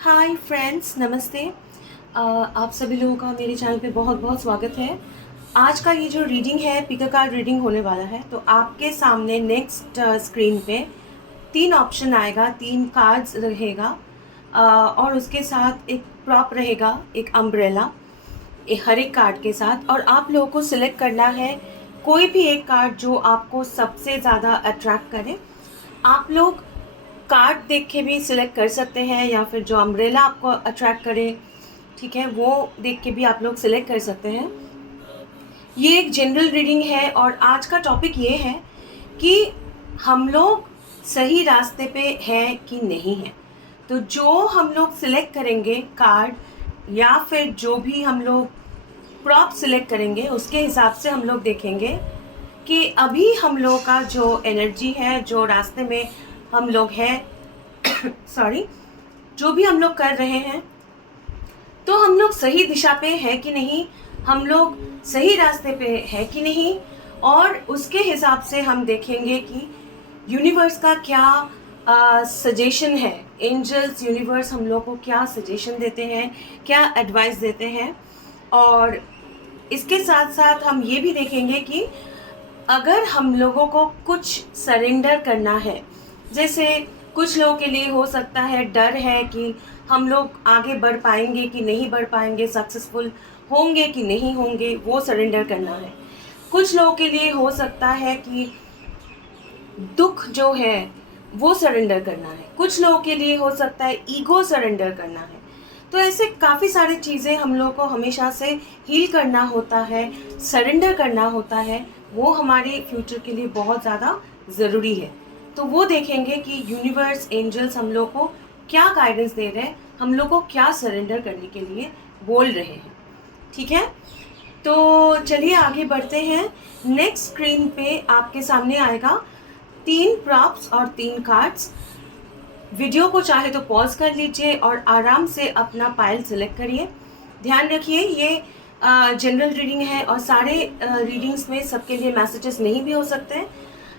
Hi friends, नमस्ते। आप सभी लोगों का मेरे चैनल पे बहुत बहुत स्वागत है। आज का ये जो रीडिंग है, पिक अ कार्ड रीडिंग होने वाला है। तो आपके सामने नेक्स्ट स्क्रीन पे 3 ऑप्शन आएगा, 3 कार्ड्स रहेगा और उसके साथ एक प्रॉप रहेगा, एक अम्ब्रेला हर एक कार्ड के साथ। और आप लोगों को सिलेक्ट करना है कोई भी एक कार्ड जो आपको सबसे ज़्यादा अट्रैक्ट करे। आप लोग कार्ड देख के भी सिलेक्ट कर सकते हैं या फिर जो अम्ब्रेला आपको अट्रैक्ट करे, ठीक है, वो देख के भी आप लोग सिलेक्ट कर सकते हैं। ये एक जनरल रीडिंग है और आज का टॉपिक ये है कि हम लोग सही रास्ते पे हैं कि नहीं हैं। तो जो हम लोग सिलेक्ट करेंगे कार्ड या फिर जो भी हम लोग प्रॉप सिलेक्ट करेंगे, उसके हिसाब से हम लोग देखेंगे कि अभी हम लोग का जो एनर्जी है, जो रास्ते में हम लोग हैं सॉरी, जो भी हम लोग कर रहे हैं, तो हम लोग सही दिशा पे है कि नहीं, हम लोग सही रास्ते पे है कि नहीं। और उसके हिसाब से हम देखेंगे कि यूनिवर्स का क्या सजेशन है, एंजल्स यूनिवर्स हम लोग को क्या सजेशन देते हैं, क्या एडवाइस देते हैं। और इसके साथ साथ हम ये भी देखेंगे कि अगर हम लोगों को कुछ सरेंडर करना है, जैसे कुछ लोगों के लिए हो सकता है डर है कि हम लोग आगे बढ़ पाएंगे कि नहीं बढ़ पाएंगे, सक्सेसफुल होंगे कि नहीं होंगे, वो सरेंडर करना है। कुछ लोगों के लिए हो सकता है कि दुख जो है वो सरेंडर करना है। कुछ लोगों के लिए हो सकता है ईगो सरेंडर करना है। तो ऐसे काफ़ी सारी चीज़ें हम लोग को हमेशा से हील करना होता है, सरेंडर करना होता है। वो हमारे फ्यूचर के लिए बहुत ज़्यादा ज़रूरी है। तो वो देखेंगे कि यूनिवर्स, एंजल्स हम लोग को क्या गाइडेंस दे रहे हैं, हम लोग को क्या सरेंडर करने के लिए बोल रहे हैं। ठीक है, तो चलिए आगे बढ़ते हैं। नेक्स्ट स्क्रीन पे आपके सामने आएगा 3 प्रॉप्स और 3 कार्ड्स। वीडियो को चाहे तो पॉज कर लीजिए और आराम से अपना पाइल सिलेक्ट करिए। ध्यान रखिए ये जनरल रीडिंग है और सारे रीडिंग्स में सबके लिए मैसेजेस नहीं भी हो सकते हैं।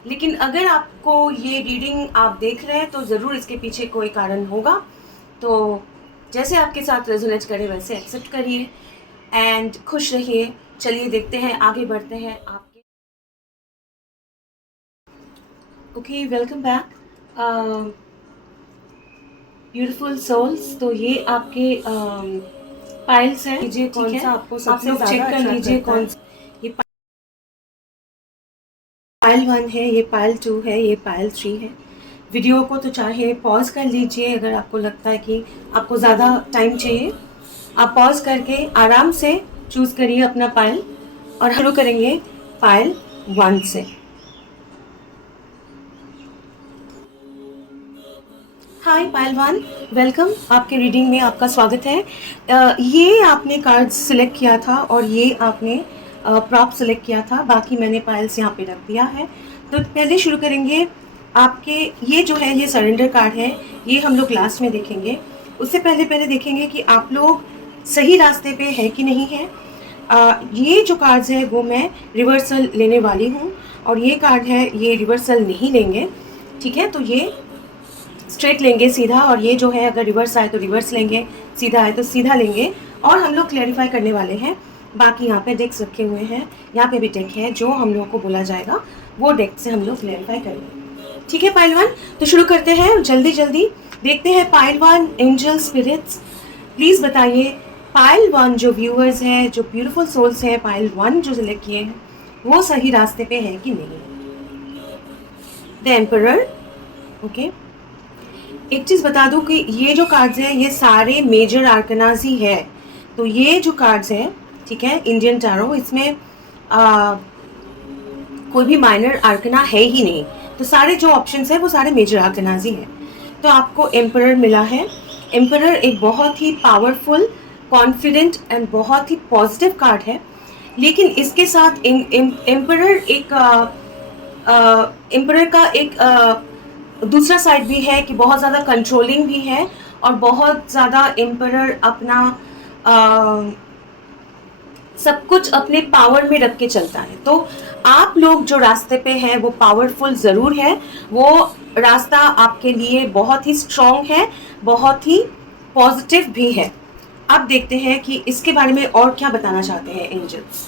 लेकिन अगर आपको ये रीडिंग आप देख रहे हैं तो ज़रूर इसके पीछे कोई कारण होगा। तो जैसे आपके साथ रेजोनेट करे वैसे एक्सेप्ट करिए एंड खुश रहिए। चलिए देखते हैं, आगे बढ़ते हैं आपके। Okay, welcome back beautiful souls. तो ये आपके पाइल्स हैं। लीजिए कौन सा आपको सबसे ज़्यादा चेक कर लीजिए कौन सा। ये पाइल 1 है, ये पाइल 2 है, ये पाइल 3 है। वीडियो को तो चाहे पॉज कर लीजिए अगर आपको लगता है कि आपको ज़्यादा टाइम चाहिए। आप पॉज करके आराम से चूज़ करिए अपना पाइल और शुरू करेंगे पाइल 1 से। हाय पाइल 1, वेलकम। आपके रीडिंग में आपका स्वागत है। ये आपने कार्ड सिलेक्ट किया था और ये आपने प्रॉप सिलेक्ट किया था। बाकी मैंने पाइल्स यहाँ पे रख दिया है। तो पहले शुरू करेंगे आपके, ये जो है ये सरेंडर कार्ड है, ये हम लोग लास्ट में देखेंगे। उससे पहले देखेंगे कि आप लोग सही रास्ते पे है कि नहीं है। ये जो कार्ड्स है वो मैं रिवर्सल लेने वाली हूँ और ये कार्ड है ये रिवर्सल नहीं लेंगे। ठीक है, तो ये स्ट्रेट लेंगे सीधा, और ये जो है अगर रिवर्स आए तो रिवर्स लेंगे, सीधा आए तो सीधा लेंगे। और हम लोग क्लैरिफाई करने वाले हैं। बाकी यहाँ पे डेक्स रखे हुए हैं, यहाँ पे भी डेक है, जो हम लोग को बोला जाएगा वो डेक से हम लोग क्लैरिफाई करेंगे। ठीक है पाइल 1, तो शुरू करते हैं जल्दी जल्दी। देखते हैं पाइल 1, एंजल स्पिरिट्स प्लीज़ बताइए पाइल 1 जो व्यूअर्स हैं, जो ब्यूटीफुल सोल्स हैं, पाइल 1 जो सिलेक्ट किए हैं वो सही रास्ते पे है कि नहीं। The emperor. ओके, एक चीज़ बता दूं कि ये जो कार्ड्स हैं ये सारे मेजर आर्कनाज ही है। तो ये जो कार्ड्स हैं, ठीक है, इंडियन टैरो, इसमें कोई भी माइनर आर्कना है ही नहीं। तो सारे जो ऑप्शंस हैं वो सारे मेजर आर्कनाज ही हैं। तो आपको एम्परर मिला है। एम्परर एक बहुत ही पावरफुल, कॉन्फिडेंट एंड बहुत ही पॉजिटिव कार्ड है। लेकिन इसके साथ एम्परर का एक दूसरा साइड भी है कि बहुत ज़्यादा कंट्रोलिंग भी है और बहुत ज़्यादा एम्परर अपना सब कुछ अपने पावर में रख के चलता है। तो आप लोग जो रास्ते पे हैं वो पावरफुल ज़रूर है, वो रास्ता आपके लिए बहुत ही स्ट्रॉन्ग है, बहुत ही पॉजिटिव भी है। अब देखते हैं कि इसके बारे में और क्या बताना चाहते हैं एंजल्स।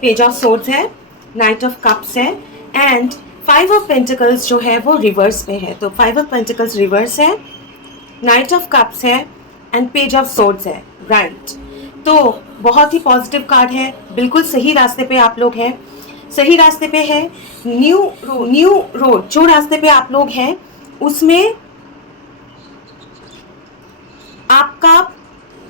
पेज ऑफ सोर्ड्स है, नाइट ऑफ कप्स है एंड 5 ऑफ पेंटिकल्स जो है वो रिवर्स में है। तो 5 ऑफ पेंटिकल्स रिवर्स है, नाइट ऑफ कप्स है एंड पेज ऑफ सोर्ड्स है, राइट। तो बहुत ही पॉजिटिव कार्ड है, बिल्कुल सही रास्ते पे आप लोग हैं, सही रास्ते पे है। न्यू रोड जो रास्ते पे आप लोग हैं उसमें आपका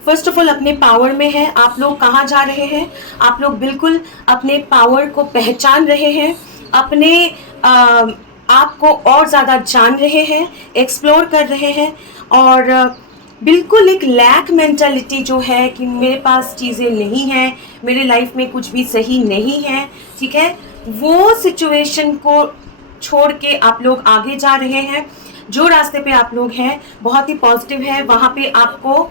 फर्स्ट ऑफ ऑल अपने पावर में है। आप लोग कहाँ जा रहे हैं, आप लोग बिल्कुल अपने पावर को पहचान रहे हैं, अपने आप को और ज़्यादा जान रहे हैं, एक्सप्लोर कर रहे हैं और बिल्कुल एक लैक मेंटालिटी जो है कि मेरे पास चीज़ें नहीं हैं, मेरे लाइफ में कुछ भी सही नहीं है, ठीक है, वो सिचुएशन को छोड़ के आप लोग आगे जा रहे हैं। जो रास्ते पे आप लोग हैं बहुत ही पॉजिटिव है, वहाँ पे आपको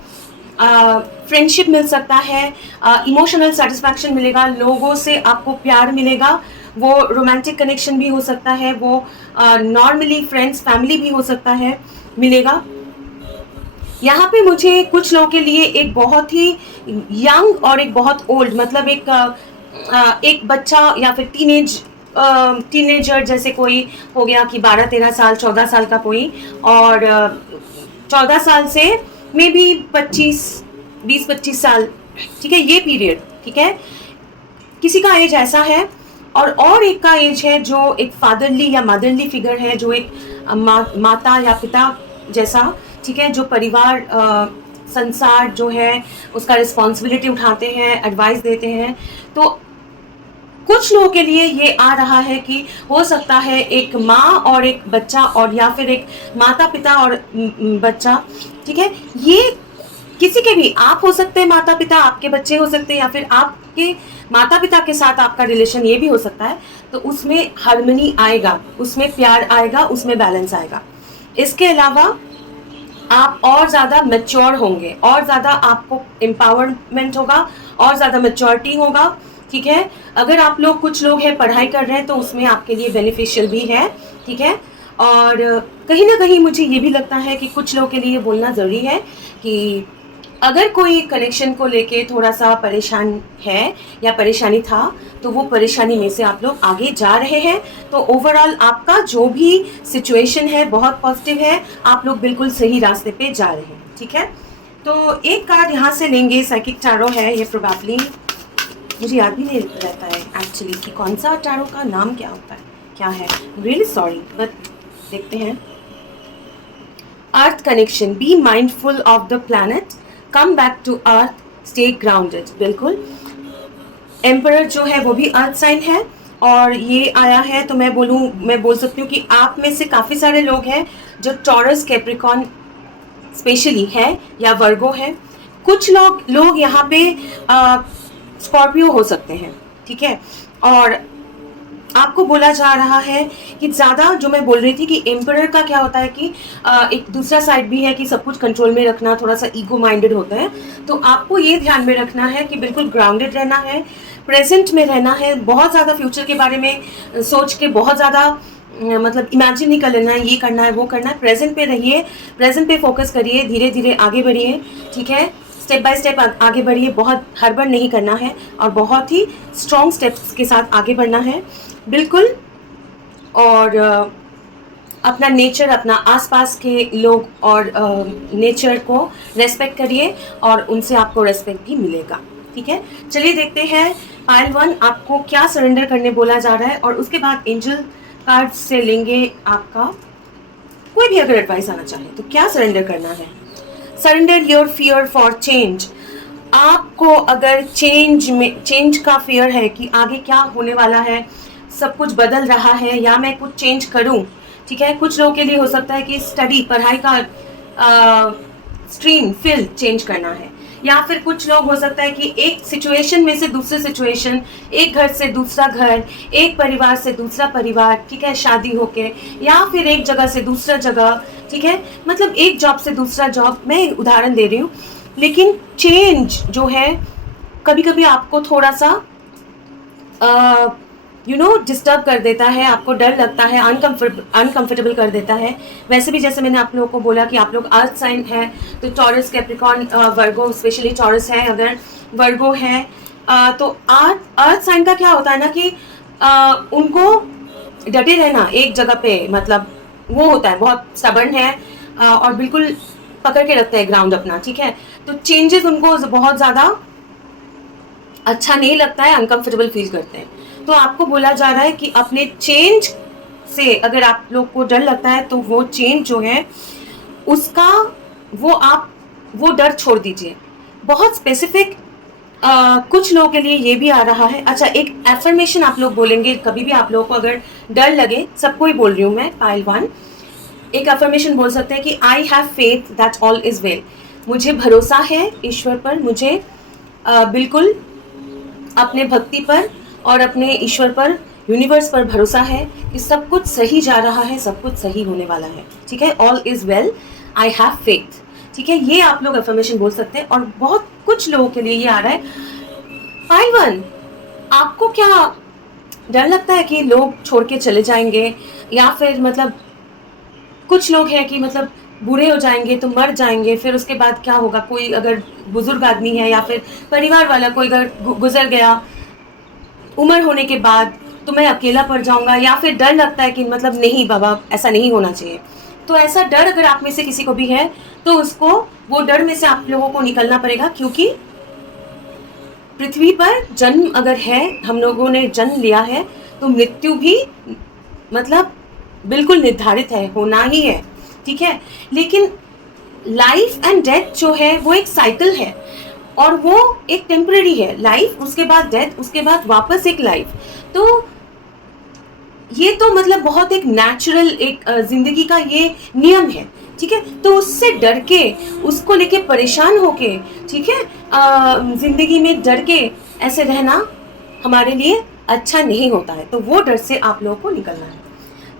फ्रेंडशिप मिल सकता है, इमोशनल सेटिस्फैक्शन मिलेगा, लोगों से आपको प्यार मिलेगा, वो रोमांटिक कनेक्शन भी हो सकता है, वो नॉर्मली फ्रेंड्स फैमिली भी हो सकता है, मिलेगा। यहाँ पे मुझे कुछ लोगों के लिए एक बहुत ही यंग और एक बहुत ओल्ड, मतलब एक बच्चा या फिर टीनेजर जैसे कोई हो गया कि 12-13 साल 14 साल का कोई, और 14 साल से मे बी 20-25 साल, ठीक है, ये पीरियड, ठीक है, किसी का एज ऐसा है। और एक का एज है जो एक फादरली या मदरली फिगर है, जो एक माता या पिता जैसा, ठीक है, जो परिवार संसार जो है उसका रिस्पॉन्सिबिलिटी उठाते हैं, एडवाइस देते हैं। तो कुछ लोगों के लिए ये आ रहा है कि हो सकता है एक माँ और एक बच्चा, और या फिर एक माता पिता और बच्चा, ठीक है, ये किसी के भी आप हो सकते हैं, माता पिता आपके बच्चे हो सकते हैं, या फिर आपके माता पिता के साथ आपका रिलेशन ये भी हो सकता है। तो उसमें हार्मनी आएगा, उसमें प्यार आएगा, उसमें बैलेंस आएगा। इसके अलावा आप और ज़्यादा मैच्योर होंगे, और ज़्यादा आपको एम्पावरमेंट होगा, और ज़्यादा मैच्योरिटी होगा, ठीक है। अगर आप लोग कुछ लोग हैं पढ़ाई कर रहे हैं तो उसमें आपके लिए बेनिफिशियल भी है, ठीक है। और कहीं ना कहीं मुझे ये भी लगता है कि कुछ लोगों के लिए बोलना ज़रूरी है कि अगर कोई कनेक्शन को लेके थोड़ा सा परेशान है या परेशानी था, तो वो परेशानी में से आप लोग आगे जा रहे हैं। तो ओवरऑल आपका जो भी सिचुएशन है बहुत पॉजिटिव है, आप लोग बिल्कुल सही रास्ते पे जा रहे हैं, ठीक है। तो एक कार्ड यहाँ से लेंगे, साइकिक टैरो है ये, प्रोबेबली मुझे याद भी नहीं रहता है एक्चुअली कि कौन सा टैरो का नाम क्या होता है, क्या है, रियली सॉरी, बट देखते हैं। Earth connection, be mindful of the planet, come back to earth, stay grounded. बिल्कुल, एम्परर जो है वो भी अर्थ साइन है, और ये आया है तो मैं बोल सकती हूँ कि आप में से काफ़ी सारे लोग हैं जो टॉरस, कैप्रिकॉर्न स्पेशली है, या वर्गो है। कुछ लोग यहाँ पे स्कॉर्पियो हो सकते हैं, ठीक है। और आपको बोला जा रहा है कि ज़्यादा, जो मैं बोल रही थी कि एम्परर का क्या होता है कि एक दूसरा साइड भी है कि सब कुछ कंट्रोल में रखना, थोड़ा सा ईगो माइंडेड होता है। तो आपको ये ध्यान में रखना है कि बिल्कुल ग्राउंडेड रहना है, प्रेजेंट में रहना है, बहुत ज़्यादा फ्यूचर के बारे में सोच के बहुत ज़्यादा मतलब इमेजिन नहीं कर लेना है, ये करना है वो करना है। प्रेजेंट पे रहिए, प्रेजेंट पे फोकस करिए, धीरे धीरे आगे बढ़िए, ठीक है, स्टेप बाय स्टेप आगे बढ़िए, बहुत हड़बड़ नहीं करना है और बहुत ही स्ट्रॉन्ग स्टेप्स के साथ आगे बढ़ना है, बिल्कुल। और अपना नेचर, अपना आसपास के लोग और नेचर को रेस्पेक्ट करिए, और उनसे आपको रेस्पेक्ट भी मिलेगा, ठीक है। चलिए देखते हैं पाइल 1 आपको क्या सरेंडर करने बोला जा रहा है, और उसके बाद एंजल कार्ड से लेंगे आपका कोई भी अगर एडवाइस आना चाहे तो क्या सरेंडर करना है। Surrender your fear for change. आपको अगर चेंज का फियर है कि आगे क्या होने वाला है, सब कुछ बदल रहा है, या मैं कुछ चेंज करूं, ठीक है। कुछ लोगों के लिए हो सकता है कि स्टडी, पढ़ाई का स्ट्रीम, फील्ड चेंज करना है, या फिर कुछ लोग हो सकता है कि एक सिचुएशन में से दूसरे सिचुएशन, एक घर से दूसरा घर, एक परिवार से दूसरा परिवार, ठीक है, शादी होके, या फिर एक जगह से दूसरा जगह, ठीक है, मतलब एक जॉब से दूसरा जॉब, मैं उदाहरण दे रही हूँ। लेकिन चेंज जो है, कभी कभी आपको थोड़ा सा डिस्टर्ब कर देता है, आपको डर लगता है, अनकंफर्टेबल कर देता है। वैसे भी जैसे मैंने आप लोगों को बोला कि आप लोग अर्थ साइन है, तो टॉरस, कैप्रिकॉर्न, वर्गो, स्पेशली टॉरस है, अगर वर्गो है तो अर्थ साइन का क्या होता है ना कि उनको डटे रहना एक जगह पे, मतलब वो होता है, बहुत स्टबर्न है और बिल्कुल पकड़ के रखते हैं ग्राउंड अपना, ठीक है। तो चेंजेस उनको बहुत ज़्यादा अच्छा नहीं लगता है, अनकंफर्टेबल फील करते हैं। तो आपको बोला जा रहा है कि अपने चेंज से अगर आप लोग को डर लगता है तो वो चेंज जो है उसका वो डर छोड़ दीजिए। बहुत स्पेसिफिक कुछ लोगों के लिए ये भी आ रहा है। अच्छा, एक एफर्मेशन आप लोग बोलेंगे कभी भी आप लोगों को अगर डर लगे, सबको ही बोल रही हूँ मैं, पाइल 1 एक एफर्मेशन बोल सकते हैं कि I have faith that all is well. मुझे भरोसा है ईश्वर पर, मुझे बिल्कुल अपने भक्ति पर और अपने ईश्वर पर, यूनिवर्स पर भरोसा है कि सब कुछ सही जा रहा है, सब कुछ सही होने वाला है, ठीक है। All is well, I have faith, ठीक है। ये आप लोग अफर्मेशन बोल सकते हैं। और बहुत कुछ लोगों के लिए ये आ रहा है। पाइल 1, आपको क्या डर लगता है कि लोग छोड़ के चले जाएंगे, या फिर मतलब कुछ लोग हैं कि मतलब बूढ़े हो जाएंगे तो मर जाएंगे, फिर उसके बाद क्या होगा, कोई अगर बुजुर्ग आदमी है या फिर परिवार वाला कोई अगर गुजर गया उम्र होने के बाद, तो मैं अकेला पड़ जाऊंगा, या फिर डर लगता है कि मतलब नहीं बाबा ऐसा नहीं होना चाहिए। तो ऐसा डर अगर आप में से किसी को भी है तो उसको, वो डर में से आप लोगों को निकलना पड़ेगा, क्योंकि पृथ्वी पर जन्म अगर है, हम लोगों ने जन्म लिया है, तो मृत्यु भी मतलब बिल्कुल निर्धारित है, होना ही है, ठीक है। लेकिन लाइफ एंड डेथ जो है वो एक साइकिल है और वो एक टेम्पररी है। लाइफ, उसके बाद डेथ, उसके बाद वापस एक लाइफ। तो ये तो मतलब बहुत एक नेचुरल एक जिंदगी का ये नियम है, ठीक है। तो उससे डर के, उसको लेके परेशान होके, ठीक है, जिंदगी में डर के ऐसे रहना हमारे लिए अच्छा नहीं होता है। तो वो डर से आप लोगों को निकलना है।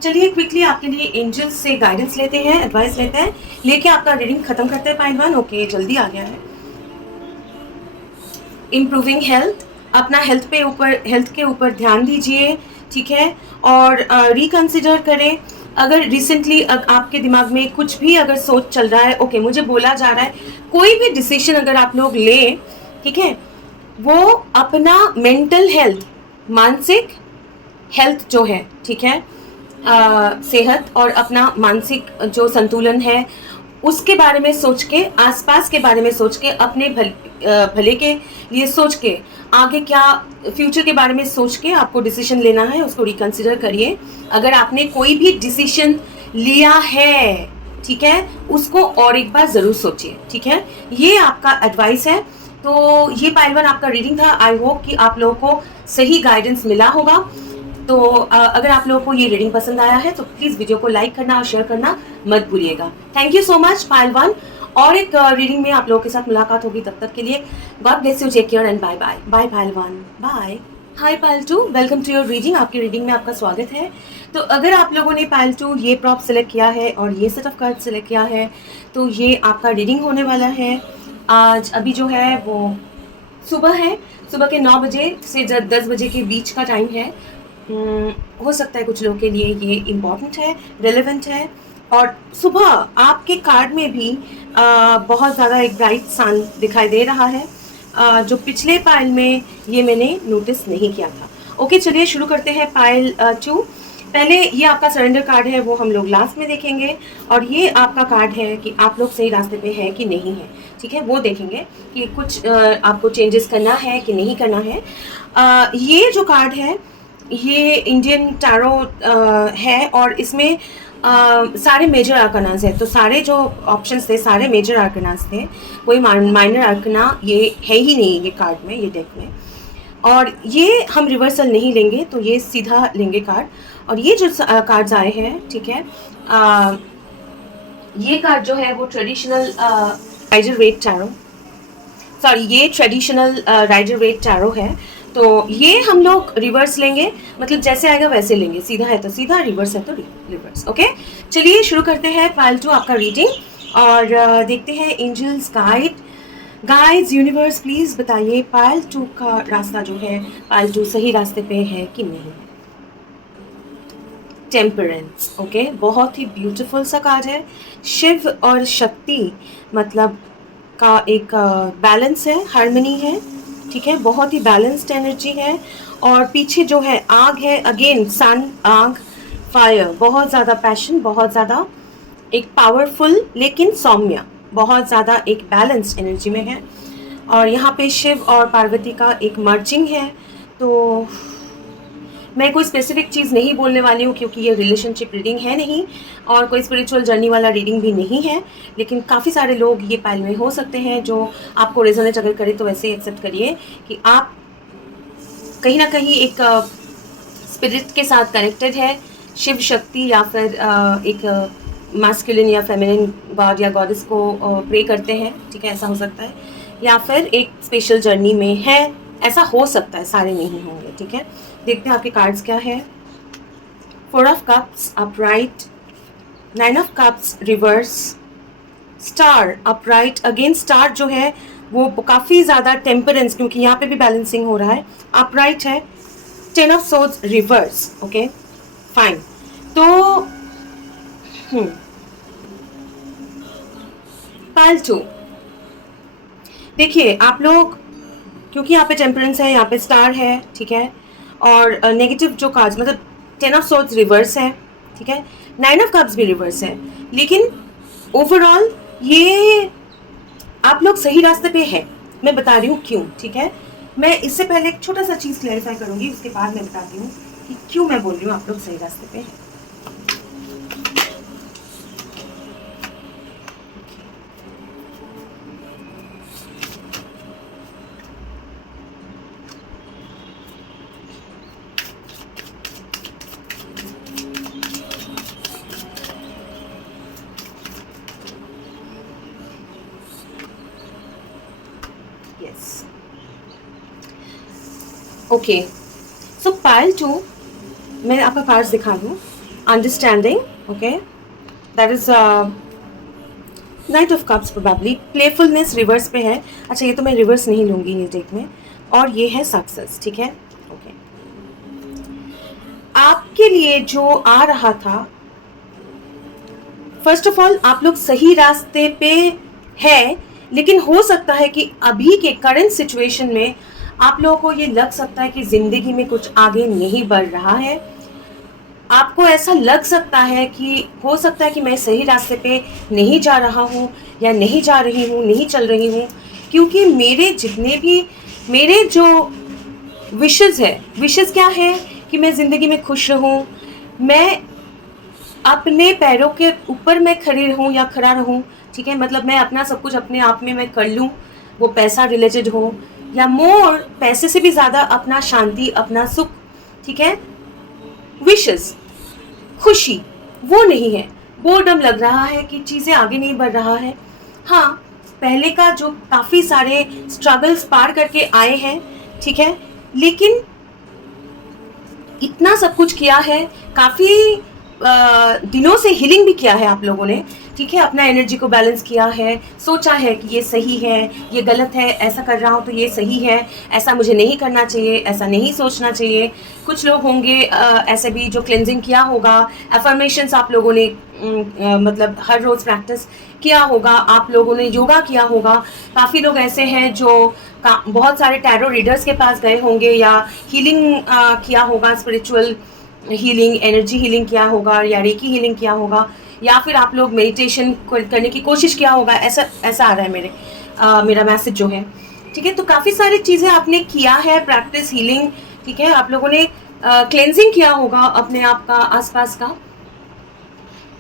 चलिए क्विकली आपके लिए एंजल्स से गाइडेंस लेते हैं, एडवाइस लेते हैं, लेके आपका रीडिंग खत्म करते हैं। पाइल 1, ओके, जल्दी आ गया है। इम्प्रूविंग हेल्थ, अपना हेल्थ के ऊपर ध्यान दीजिए, ठीक है। और रिकंसिडर करें अगर रिसेंटली आपके दिमाग में कुछ भी अगर सोच चल रहा है, ओके, मुझे बोला जा रहा है कोई भी डिसीजन अगर आप लोग लें, ठीक है, वो अपना मेंटल हेल्थ, मानसिक हेल्थ जो है, ठीक है, सेहत और अपना मानसिक जो संतुलन है उसके बारे में सोच के, आसपास के बारे में सोच के, अपने भले के लिए सोच के, आगे क्या फ्यूचर के बारे में सोच के आपको डिसीजन लेना है, उसको रिकंसिडर करिए। अगर आपने कोई भी डिसीजन लिया है, ठीक है, उसको और एक बार ज़रूर सोचिए, ठीक है। ये आपका एडवाइस है। तो ये पाइल 1 आपका रीडिंग था। आई होप कि आप लोगों को सही गाइडेंस मिला होगा। तो अगर आप लोगों को ये रीडिंग पसंद आया है तो प्लीज़ वीडियो को लाइक करना और शेयर करना मत भूलिएगा। Thank you so much pile 1। और एक रीडिंग में आप लोगों के साथ मुलाकात होगी, तब तक के लिए God bless you, take care and bye bye. Bye pile 1, bye. Hi pile 2, welcome to your reading. आपकी रीडिंग में आपका स्वागत है। तो अगर आप लोगों ने पाइल 2 ये प्रॉप सेलेक्ट किया है और ये सेट ऑफ कार्ड सेलेक्ट किया है, तो ये आपका रीडिंग होने वाला है। आज अभी जो है वो सुबह है, सुबह के 9 बजे से 10 बजे के बीच का टाइम है। हो सकता है कुछ लोगों के लिए ये इम्पॉर्टेंट है, रेलेवेंट है। और सुबह आपके कार्ड में भी बहुत ज़्यादा एक ब्राइट सन दिखाई दे रहा है, जो पिछले पाइल में ये मैंने नोटिस नहीं किया था। ओके, चलिए शुरू करते हैं पाइल 2। पहले ये आपका सरेंडर कार्ड है, वो हम लोग लास्ट में देखेंगे। और ये आपका कार्ड है कि आप लोग सही रास्ते पे हैं कि नहीं है, ठीक है, वो देखेंगे कि कुछ आपको चेंजेस करना है कि नहीं करना है। ये जो कार्ड है ये इंडियन टैरो है और इसमें सारे मेजर आर्कनास है। तो सारे जो ऑप्शंस थे सारे मेजर आर्कनास थे, कोई माइनर आर्कना ये है ही नहीं ये कार्ड में, ये डेक में। और ये हम रिवर्सल नहीं लेंगे, तो ये सीधा लेंगे कार्ड। और ये जो कार्ड्स आए हैं, ठीक है, ये कार्ड जो है वो traditional Rider Waite tarot, sorry, ये ट्रेडिशनल राइडर वेट टैरो है। तो ये हम लोग रिवर्स लेंगे, मतलब जैसे आएगा वैसे लेंगे, सीधा है तो सीधा, रिवर्स है तो रिवर्स। ओके, चलिए शुरू करते हैं पाइल 2 आपका रीडिंग और देखते हैं एंजल्स गाइड्स यूनिवर्स प्लीज़ बताइए पाइल 2 का रास्ता जो है, पाइल 2 सही रास्ते पे है कि नहीं। टेम्परेंस। ओके, बहुत ही ब्यूटीफुल सा कार्ड है। शिव और शक्ति मतलब का एक बैलेंस है, हार्मनी है, ठीक है, बहुत ही बैलेंस्ड एनर्जी है। और पीछे जो है आग है, अगेन सन, आग, फायर, बहुत ज़्यादा पैशन, बहुत ज़्यादा एक पावरफुल लेकिन सौम्य, बहुत ज़्यादा एक बैलेंस्ड एनर्जी में है। और यहाँ पे शिव और पार्वती का एक मर्जिंग है। तो मैं कोई स्पेसिफिक चीज़ नहीं बोलने वाली हूँ क्योंकि ये रिलेशनशिप रीडिंग है नहीं और कोई स्पिरिचुअल जर्नी वाला रीडिंग भी नहीं है, लेकिन काफ़ी सारे लोग ये पाइल में हो सकते हैं जो आपको रेजोनेट अगर करे तो वैसे एक्सेप्ट करिए कि आप कहीं ना कहीं एक स्पिरिट के साथ कनेक्टेड है, शिव शक्ति या फिर एक मास्कुलिन या फेमिनिन गॉड या गॉडेस को प्रे करते हैं, ठीक है, ऐसा हो सकता है, या फिर एक स्पेशल जर्नी में है, ऐसा हो सकता है, सारे नहीं होंगे, ठीक है। देखते हैं आपके कार्ड्स क्या है। 4 of cups upright, 9 of cups reverse, star upright. Again star जो है वो काफ़ी ज़्यादा टेम्परेंस, क्योंकि यहाँ पे भी बैलेंसिंग हो रहा है, अपराइट है। 10 of swords reverse. Okay fine. तो पाइल 2, देखिए आप लोग, क्योंकि यहाँ पे टेम्परेंस है, यहाँ पे स्टार है, ठीक है, और नेगेटिव जो कार्ड्स मतलब 10 ऑफ सोर्ड्स रिवर्स है, ठीक है, 9 ऑफ कप्स भी रिवर्स है, लेकिन ओवरऑल ये आप लोग सही रास्ते पे है। मैं बता रही हूँ क्यों, ठीक है। मैं इससे पहले एक छोटा सा चीज़ क्लैरिफाई करूँगी, उसके बाद मैं बताती हूँ कि क्यों मैं बोल रही हूँ आप लोग सही रास्ते पे हैं। Yes. Okay. So pile 2, मैं आपका कार्ड्स दिखा दूँ। Understanding, okay, that is night of cups probably. Playfulness reverse पे है। अच्छा, ये तो मैं रिवर्स नहीं लूँगी ये डेक में। और ये है सक्सेस, ठीक है, ओके। आपके लिए जो आ रहा था, फर्स्ट ऑफ ऑल आप लोग सही रास्ते पे है, लेकिन हो सकता है कि अभी के करंट सिचुएशन में आप लोगों को ये लग सकता है कि ज़िंदगी में कुछ आगे नहीं बढ़ रहा है। आपको ऐसा लग सकता है कि हो सकता है कि मैं सही रास्ते पे नहीं जा रहा हूँ या नहीं जा रही हूँ, नहीं चल रही हूँ, क्योंकि मेरे जितने भी मेरे जो विशेस है, विशेस क्या है कि मैं ज़िंदगी में खुश रहूँ, मैं अपने पैरों के ऊपर मैं खड़ी रहूँ या खड़ा रहूँ, ठीक है, मतलब मैं अपना सब कुछ अपने आप में मैं कर लूँ, वो पैसा रिलेटेड हो या मोर पैसे से भी ज़्यादा अपना शांति, अपना सुख, ठीक है, विशेस, खुशी, वो नहीं है। बोर्डम लग रहा है कि चीज़ें आगे नहीं बढ़ रहा है। हाँ, पहले का जो काफ़ी सारे स्ट्रगल्स पार करके आए हैं, ठीक है, लेकिन इतना सब कुछ किया है, काफ़ी दिनों से हीलिंग भी किया है आप लोगों ने, ठीक है, अपना एनर्जी को बैलेंस किया है, सोचा है कि ये सही है, ये गलत है, ऐसा कर रहा हूँ तो ये सही है, ऐसा मुझे नहीं करना चाहिए, ऐसा नहीं सोचना चाहिए। कुछ लोग होंगे ऐसे भी जो क्लेंजिंग किया होगा, अफर्मेशंस आप लोगों ने मतलब हर रोज़ प्रैक्टिस किया होगा, आप लोगों ने योगा किया होगा। काफ़ी लोग ऐसे हैं जो बहुत सारे टैरो रीडर्स के पास गए होंगे या हीलिंग किया होगा, स्पिरिचुअल हीलिंग, एनर्जी हीलिंग किया होगा या रेकी हीलिंग किया होगा, या फिर आप लोग मेडिटेशन करने की कोशिश किया होगा। ऐसा आ रहा है मेरा मैसेज जो है, ठीक है। तो काफ़ी सारी चीज़ें आपने किया है, प्रैक्टिस, हीलिंग, ठीक है, आप लोगों ने क्लेंजिंग किया होगा अपने आप का, आसपास का,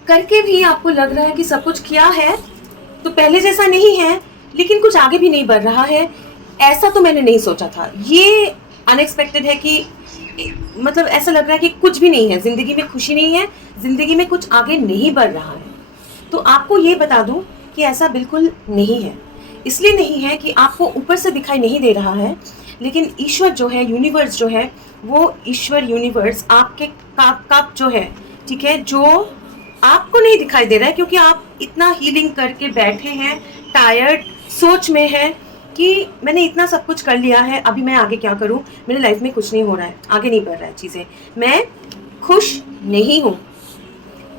करके भी आपको लग रहा है कि सब कुछ किया है तो पहले जैसा नहीं है, लेकिन कुछ आगे भी नहीं बढ़ रहा है। ऐसा तो मैंने नहीं सोचा था, ये अनएक्सपेक्टेड है कि मतलब ऐसा लग रहा है कि कुछ भी नहीं है, ज़िंदगी में खुशी नहीं है, ज़िंदगी में कुछ आगे नहीं बढ़ रहा है। तो आपको ये बता दूं कि ऐसा बिल्कुल नहीं है। इसलिए नहीं है कि आपको ऊपर से दिखाई नहीं दे रहा है, लेकिन ईश्वर जो है, यूनिवर्स जो है, वो ईश्वर यूनिवर्स आपके कप जो है, ठीक है, जो आपको नहीं दिखाई दे रहा है क्योंकि आप इतना हीलिंग करके बैठे हैं, टायर्ड, सोच में हैं कि मैंने इतना सब कुछ कर लिया है, अभी मैं आगे क्या करूं, मेरे लाइफ में कुछ नहीं हो रहा है, आगे नहीं बढ़ रहा है चीज़ें, मैं खुश नहीं हूँ,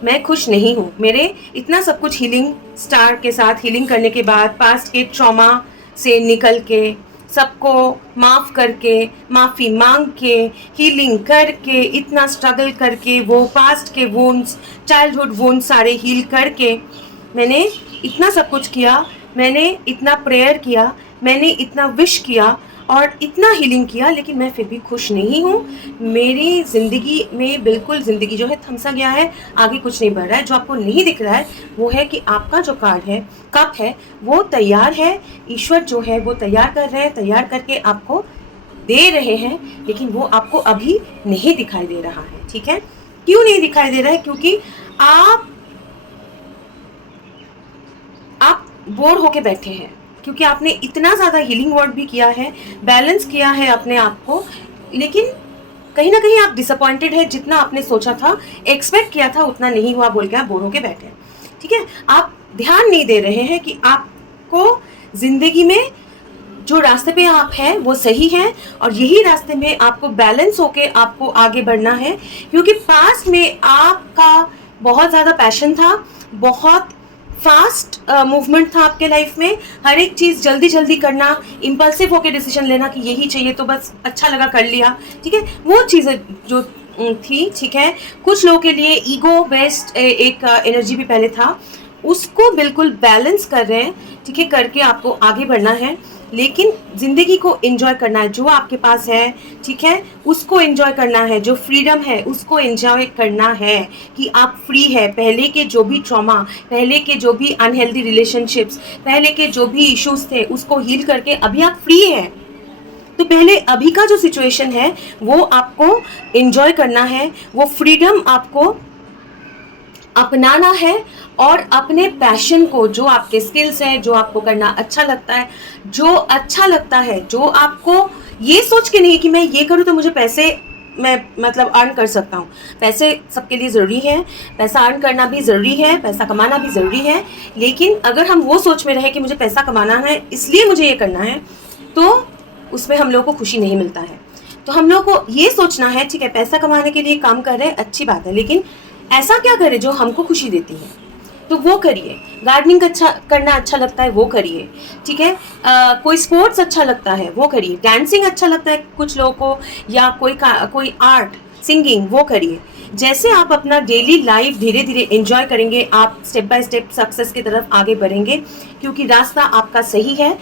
मैं खुश नहीं हूँ। मेरे इतना सब कुछ हीलिंग स्टार के साथ हीलिंग करने के बाद, पास्ट के ट्रॉमा से निकल के, सबको माफ़ करके, माफ़ी मांग के, हीलिंग करके, इतना स्ट्रगल करके, वो पास्ट के वुंड्स, चाइल्डहुड वुंड्स सारे हील करके, मैंने इतना सब कुछ किया, मैंने इतना प्रेयर किया, मैंने इतना विश किया और इतना हीलिंग किया, लेकिन मैं फिर भी खुश नहीं हूँ। मेरी ज़िंदगी में बिल्कुल ज़िंदगी जो है थमसा गया है, आगे कुछ नहीं बढ़ रहा है। जो आपको नहीं दिख रहा है वो है कि आपका जो कार्ड है, कप है, वो तैयार है। ईश्वर जो है वो तैयार कर रहे हैं, तैयार करके आपको दे रहे हैं, लेकिन वो आपको अभी नहीं दिखाई दे रहा है। ठीक है, क्यों नहीं दिखाई दे रहा है? क्योंकि आप बोर होके बैठे हैं, क्योंकि आपने इतना ज़्यादा हीलिंग वर्क भी किया है, बैलेंस किया है अपने आप को, लेकिन कहीं ना कहीं आप डिसअपॉइंटेड है। जितना आपने सोचा था, एक्सपेक्ट किया था, उतना नहीं हुआ बोल के आप बोर होके बैठे हैं। ठीक है, आप ध्यान नहीं दे रहे हैं कि आपको ज़िंदगी में जो रास्ते पे आप हैं वो सही है, और यही रास्ते में आपको बैलेंस होके आपको आगे बढ़ना है। क्योंकि पास्ट में आपका बहुत ज़्यादा पैशन था, बहुत फास्ट मूवमेंट था आपके लाइफ में, हर एक चीज़ जल्दी जल्दी करना, इम्पल्सिव होकर डिसीजन लेना कि यही चाहिए तो बस अच्छा लगा कर लिया। ठीक है, वो चीज़ें जो थी, ठीक है, कुछ लोगों के लिए ईगो बेस्ड एक एनर्जी भी पहले था, उसको बिल्कुल बैलेंस कर रहे हैं। ठीक है, करके आपको आगे बढ़ना है, लेकिन ज़िंदगी को एंजॉय करना है। जो आपके पास है, ठीक है, उसको एंजॉय करना है। जो फ्रीडम है उसको एंजॉय करना है कि आप फ्री है। पहले के जो भी ट्रॉमा, पहले के जो भी अनहेल्दी रिलेशनशिप्स, पहले के जो भी इश्यूज थे, उसको हील करके अभी आप फ्री हैं। तो पहले अभी का जो सिचुएशन है वो आपको एंजॉय करना है, वो फ्रीडम आपको अपनाना है, और अपने पैशन को, जो आपके स्किल्स हैं, जो आपको करना अच्छा लगता है, जो अच्छा लगता है, जो आपको ये सोच के नहीं कि मैं ये करूँ तो मुझे पैसे मैं मतलब अर्न कर सकता हूँ। पैसे सबके लिए ज़रूरी है, पैसा अर्न करना भी ज़रूरी है, पैसा कमाना भी ज़रूरी है, लेकिन अगर हम वो सोच में रहे कि मुझे पैसा कमाना है इसलिए मुझे ये करना है, तो उसमें हम लोग को खुशी नहीं मिलता है। तो हम लोग को ये सोचना है, ठीक है, पैसा कमाने के लिए काम कर रहे हैं, अच्छी बात है, लेकिन ऐसा क्या करें जो हमको खुशी देती है, तो वो करिए। गार्डनिंग अच्छा करना अच्छा लगता है, वो करिए। ठीक है, कोई स्पोर्ट्स अच्छा लगता है, वो करिए। डांसिंग अच्छा लगता है कुछ लोगों को, या कोई आर्ट, सिंगिंग, वो करिए। जैसे आप अपना डेली लाइफ धीरे धीरे एंजॉय करेंगे, आप स्टेप बाय स्टेप सक्सेस की तरफ आगे बढ़ेंगे, क्योंकि रास्ता आपका सही है।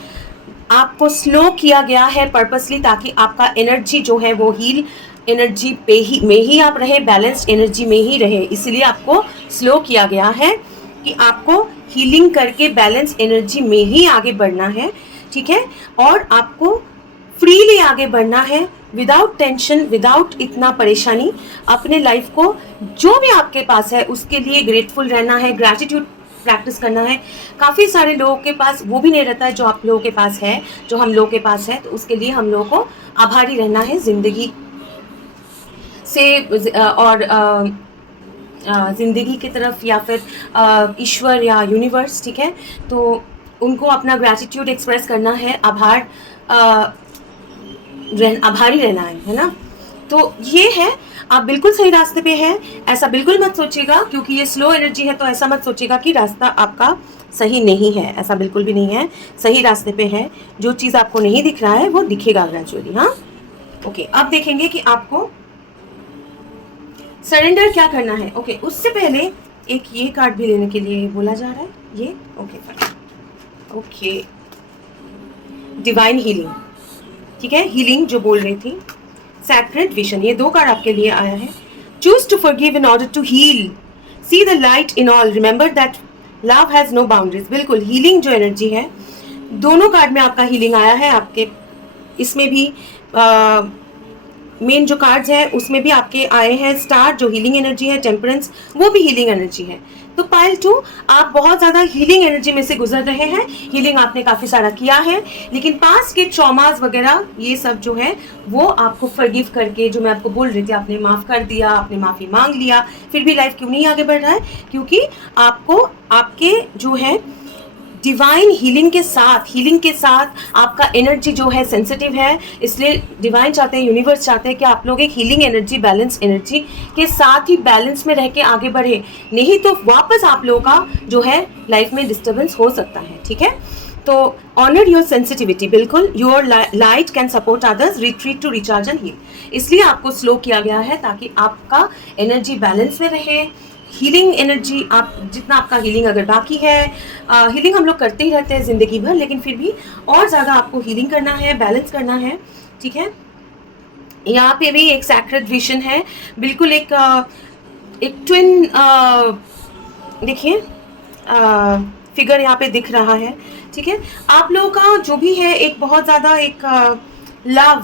आपको स्लो किया गया है पर्पसली, ताकि आपका एनर्जी जो है वो हील एनर्जी में ही आप रहे, बैलेंस्ड एनर्जी में ही रहे, इसलिए आपको स्लो किया गया है कि आपको हीलिंग करके बैलेंस एनर्जी में ही आगे बढ़ना है। ठीक है, और आपको फ्रीली आगे बढ़ना है, विदाउट टेंशन, विदाउट इतना परेशानी। अपने लाइफ को जो भी आपके पास है उसके लिए ग्रेटफुल रहना है, ग्रैटिट्यूड प्रैक्टिस करना है। काफ़ी सारे लोगों के पास वो भी नहीं रहता है जो आप लोगों के पास है, जो हम लोगों के पास है, तो उसके लिए हम लोगों को आभारी रहना है ज़िंदगी से, और ज़िंदगी की तरफ, या फिर ईश्वर या यूनिवर्स। ठीक है, तो उनको अपना ग्रैटिट्यूड एक्सप्रेस करना है, आभारी रहना है ना। तो ये है, आप बिल्कुल सही रास्ते पे हैं। ऐसा बिल्कुल मत सोचिएगा, क्योंकि ये स्लो एनर्जी है तो ऐसा मत सोचिएगा कि रास्ता आपका सही नहीं है, ऐसा बिल्कुल भी नहीं है, सही रास्ते पे है। जो चीज़ आपको नहीं दिख रहा है वो दिखेगा ग्रेजुअली। हाँ, ओके, अब देखेंगे कि आपको सरेंडर क्या करना है। ओके, उससे पहले एक ये कार्ड भी लेने के लिए बोला जा रहा है, ये ओके, डिवाइन हीलिंग। ठीक है, हीलिंग जो बोल रही थी, सैक्रेड विजन, ये 2 कार्ड आपके लिए आया है। Choose to forgive in order to heal, see the light in all, remember that love has no boundaries. बिल्कुल, हीलिंग जो एनर्जी है, दोनों कार्ड में आपका हीलिंग आया है। आपके इसमें भी मेन जो कार्ड्स हैं उसमें भी आपके आए हैं स्टार, जो हीलिंग एनर्जी है, टेम्परेंस, वो भी हीलिंग एनर्जी है। तो पाइल 2, आप बहुत ज़्यादा हीलिंग एनर्जी में से गुजर रहे हैं। हीलिंग आपने काफ़ी सारा किया है, लेकिन पास के ट्रॉमास वगैरह ये सब जो है वो आपको फॉरगिव करके, जो मैं आपको बोल रही थी, आपने माफ़ कर दिया, आपने माफ़ी मांग लिया, फिर भी लाइफ क्यों नहीं आगे बढ़ रहा है? क्योंकि आपको आपके जो है डिवाइन हीलिंग के साथ आपका एनर्जी जो है सेंसिटिव है, इसलिए डिवाइन चाहते हैं, यूनिवर्स चाहते हैं कि आप लोग एक हीलिंग एनर्जी, बैलेंस एनर्जी के साथ ही बैलेंस में रह के आगे बढ़े, नहीं तो वापस आप लोगों का जो है लाइफ में डिस्टर्बेंस हो सकता है। ठीक है, तो ऑनर योर सेंसिटिविटी, बिल्कुल your light can support others, retreat to recharge and heal, इसलिए आपको स्लो किया गया है ताकि आपका एनर्जी बैलेंस में रहे। हीलिंग एनर्जी, आप जितना आपका हीलिंग अगर बाकी है, हीलिंग हम लोग करते ही रहते हैं ज़िंदगी भर, लेकिन फिर भी और ज़्यादा आपको हीलिंग करना है, बैलेंस करना है। ठीक है, यहाँ पे भी एक सैक्रेड विजन है, बिल्कुल एक ट्विन, देखिए फिगर यहाँ पे दिख रहा है। ठीक है, आप लोगों का जो भी है एक बहुत ज़्यादा एक लव,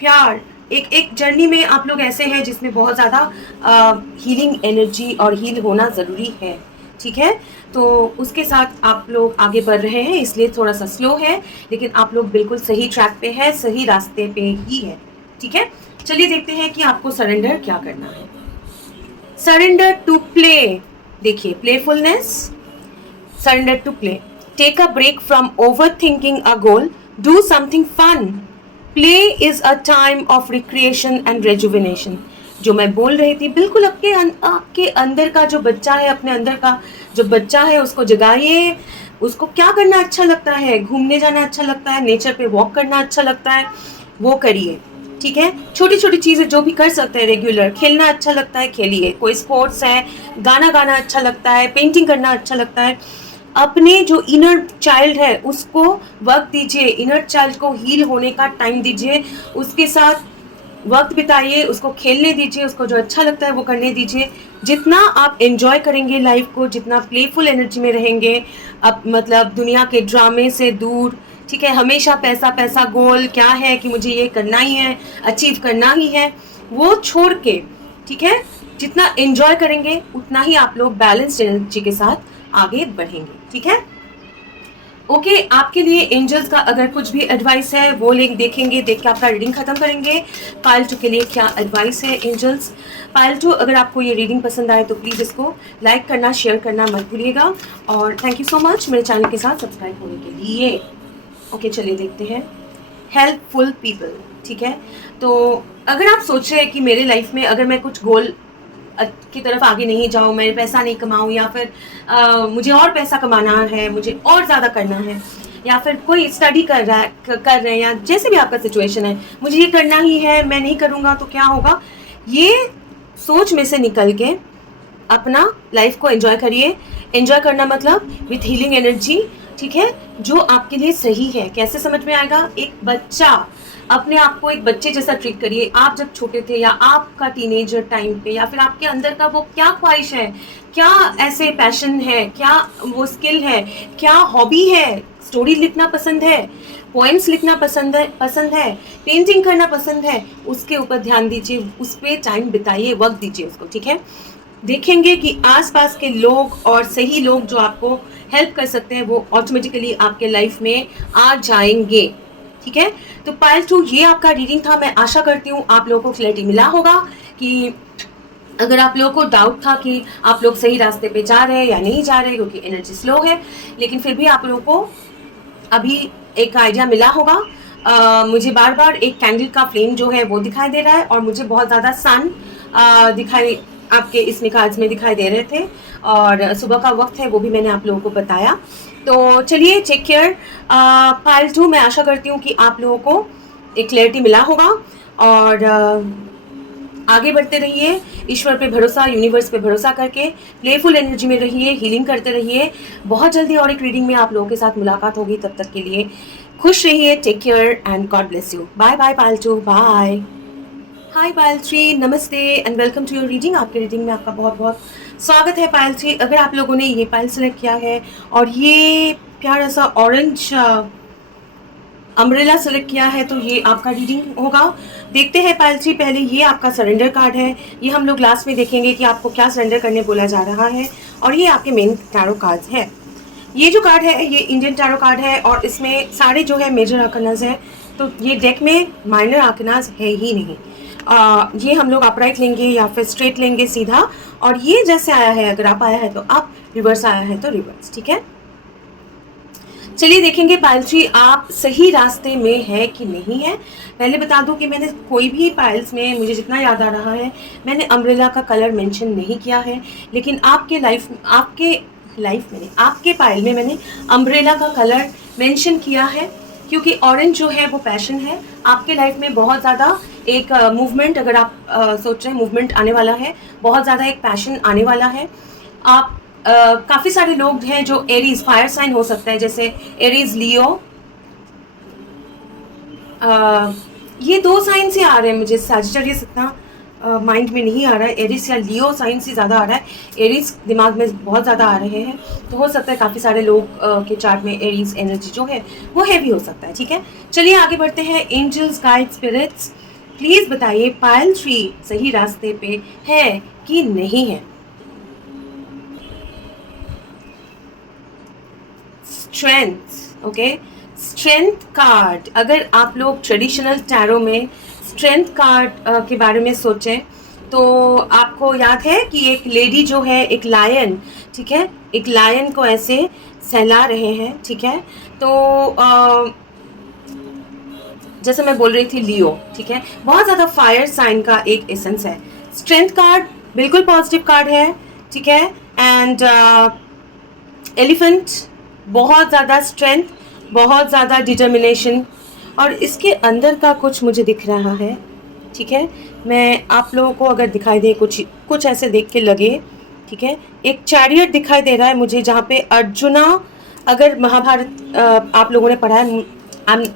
प्यार, एक जर्नी में आप लोग ऐसे हैं जिसमें बहुत ज़्यादा हीलिंग एनर्जी और हील होना ज़रूरी है। ठीक है, तो उसके साथ आप लोग आगे बढ़ रहे हैं, इसलिए थोड़ा सा स्लो है, लेकिन आप लोग बिल्कुल सही ट्रैक पे है, सही रास्ते पे ही है। ठीक है, चलिए देखते हैं कि आपको सरेंडर क्या करना है। सरेंडर टू प्ले, देखिए playfulness, surrender to play, take a break from over thinking a goal, do something fun, play is a time of recreation and rejuvenation. जो मैं बोल रही थी, बिल्कुल आपके अंदर का जो बच्चा है, अपने अंदर का जो बच्चा है उसको जगाइए। उसको क्या करना अच्छा लगता है, घूमने जाना अच्छा लगता है, नेचर पे वॉक करना अच्छा लगता है, वो करिए। ठीक है, छोटी छोटी चीज़ें जो भी कर सकते हैं रेगुलर, खेलना अच्छा लगता है खेलिए, कोई स्पोर्ट्स है, गाना गाना अच्छा लगता है, पेंटिंग करना अच्छा लगता है, अपने जो इनर चाइल्ड है उसको वक्त दीजिए, इनर चाइल्ड को हील होने का टाइम दीजिए, उसके साथ वक्त बिताइए, उसको खेलने दीजिए, उसको जो अच्छा लगता है वो करने दीजिए। जितना आप एंजॉय करेंगे लाइफ को, जितना प्लेफुल एनर्जी में रहेंगे, अब मतलब दुनिया के ड्रामे से दूर, ठीक है, हमेशा पैसा पैसा, गोल क्या है कि मुझे ये करना ही है, अचीव करना ही है, वो छोड़ के, ठीक है, जितना एंजॉय करेंगे उतना ही आप लोग बैलेंस्ड एनर्जी के साथ आगे बढ़ेंगे। ठीक है, ओके, आपके लिए एंजल्स का अगर कुछ भी एडवाइस है वो देखेंगे, देख के आपका रीडिंग खत्म करेंगे। पायल 2 के लिए क्या एडवाइस है एंजल्स। पायल 2, अगर आपको ये रीडिंग पसंद आए तो प्लीज़ इसको लाइक करना, शेयर करना मत भूलिएगा, और थैंक यू सो मच मेरे चैनल के साथ सब्सक्राइब होने के लिए। ओके, चलिए देखते हैं हेल्पफुल पीपल। ठीक है, तो अगर आप सोच रहे हैं कि मेरे लाइफ में अगर मैं कुछ गोल की तरफ आगे नहीं जाऊँ, मैं पैसा नहीं कमाऊँ, या फिर मुझे और पैसा कमाना है, मुझे और ज़्यादा करना है, या फिर कोई स्टडी कर रहे हैं, या जैसे भी आपका सिचुएशन है, मुझे ये करना ही है, मैं नहीं करूँगा तो क्या होगा, ये सोच में से निकल के अपना लाइफ को एंजॉय करिए। एंजॉय करना मतलब विथ हीलिंग एनर्जी, ठीक है, जो आपके लिए सही है। कैसे समझ में आएगा, एक बच्चा, अपने आप को एक बच्चे जैसा ट्रीट करिए। आप जब छोटे थे, या आपका टीनेजर टाइम पे, या फिर आपके अंदर का वो क्या ख्वाहिश है, क्या ऐसे पैशन है, क्या वो स्किल है, क्या हॉबी है, स्टोरी लिखना पसंद है, पोएम्स लिखना पसंद है, पेंटिंग करना पसंद है, उसके ऊपर ध्यान दीजिए, उस पर टाइम बिताइए, वक्त दीजिए उसको। ठीक है, देखेंगे कि आसपास के लोग और सही लोग जो आपको हेल्प कर सकते हैं वो ऑटोमेटिकली आपके लाइफ में आ जाएंगे। ठीक है, तो पायल 2, ये आपका रीडिंग था। मैं आशा करती हूँ आप लोगों को क्लैरिटी मिला होगा कि अगर आप लोगों को डाउट था कि आप लोग सही रास्ते पे जा रहे हैं या नहीं जा रहे, क्योंकि एनर्जी स्लो है, लेकिन फिर भी आप लोगों को अभी एक आइडिया मिला होगा। मुझे बार बार एक कैंडल का फ्लेम जो है वो दिखाई दे रहा है, और मुझे बहुत ज़्यादा सन दिखाई आपके इसमें कार्ड्स में दिखाई दे रहे थे, और सुबह का वक्त है वो भी मैंने आप लोगों को बताया। तो चलिए, टेक केयर पायल 2। मैं आशा करती हूँ कि आप लोगों को एक क्लैरिटी मिला होगा, और आगे बढ़ते रहिए, ईश्वर पे भरोसा, यूनिवर्स पे भरोसा करके प्लेफुल एनर्जी में रहिए, हीलिंग करते रहिए। बहुत जल्दी और एक रीडिंग में आप लोगों के साथ मुलाकात होगी, तब तक के लिए खुश रहिए, take care and God bless you. Bye bye Payal 2, bye. Hi Payal 3, नमस्ते and welcome to your reading. आपके रीडिंग में आपका बहुत बहुत स्वागत है पायल 3। अगर आप लोगों ने ये पायल सेलेक्ट किया है और ये प्यारा सा ऑरेंज अम्ब्रेला सेलेक्ट किया है, तो ये आपका रीडिंग होगा। देखते हैं पायल 3, पहले ये आपका सरेंडर कार्ड है, ये हम लोग लास्ट में देखेंगे कि आपको क्या सरेंडर करने बोला जा रहा है, और ये आपके मेन टैरो कार्ड्स है। ये जो कार्ड है ये इंडियन टैरो कार्ड है, और इसमें सारे जो है मेजर आर्कनास है, तो ये डेक में माइनर आर्कनास है ही नहीं। ये हम लोग अपराइट लेंगे या फिर स्ट्रेट लेंगे सीधा, और ये जैसे आया है, अगर आप आया है तो आप, रिवर्स आया है तो रिवर्स। ठीक है, चलिए देखेंगे पायल थ्री आप सही रास्ते में है कि नहीं है। पहले बता दूं कि मैंने कोई भी पायल्स में, मुझे जितना याद आ रहा है, मैंने अम्ब्रेला का कलर मेंशन नहीं किया है। लेकिन आपके लाइफ में आपके पायल में मैंने अम्ब्रेला का कलर मेंशन किया है, क्योंकि ऑरेंज जो है वो पैशन है। आपके लाइफ में बहुत ज़्यादा एक मूवमेंट, अगर आप सोच रहे हैं मूवमेंट आने वाला है, बहुत ज़्यादा एक पैशन आने वाला है। आप काफ़ी सारे लोग हैं जो एरीज, फायर साइन हो सकता है, जैसे एरीज, लियो, ये 2 साइन से आ रहे हैं मुझे। सैजिटेरियस इतना माइंड में नहीं आ रहा है, एरीज या लियो साइन से ज़्यादा आ रहा है। एरीज दिमाग में बहुत ज़्यादा आ रहे हैं, तो हो सकता है काफ़ी सारे लोग के चार्ट में एरीज एनर्जी जो है वो हैवी हो सकता है। ठीक है, चलिए आगे बढ़ते हैं। एंजल्स, गाइड, स्पिरिट्स, प्लीज़ बताइए पायल थ्री सही रास्ते पे है कि नहीं है। Strength, okay, strength card. अगर आप लोग ट्रेडिशनल टैरो में स्ट्रेंथ कार्ड के बारे में सोचें तो आपको याद है कि एक लेडी जो है, एक लायन, ठीक है, एक लायन को ऐसे सहला रहे हैं। ठीक है, तो जैसे मैं बोल रही थी लियो, ठीक है, बहुत ज़्यादा फायर साइन का एक एसेंस है। स्ट्रेंथ कार्ड बिल्कुल पॉजिटिव कार्ड है। ठीक है, एंड एलिफेंट, बहुत ज़्यादा स्ट्रेंथ, बहुत ज़्यादा डिटर्मिनेशन, और इसके अंदर का कुछ मुझे दिख रहा है। ठीक है, मैं आप लोगों को अगर दिखाई दे, कुछ ऐसे देख के लगे, ठीक है, एक चैरियट दिखाई दे रहा है मुझे, जहाँ पे अर्जुना, अगर महाभारत आप लोगों ने पढ़ा है,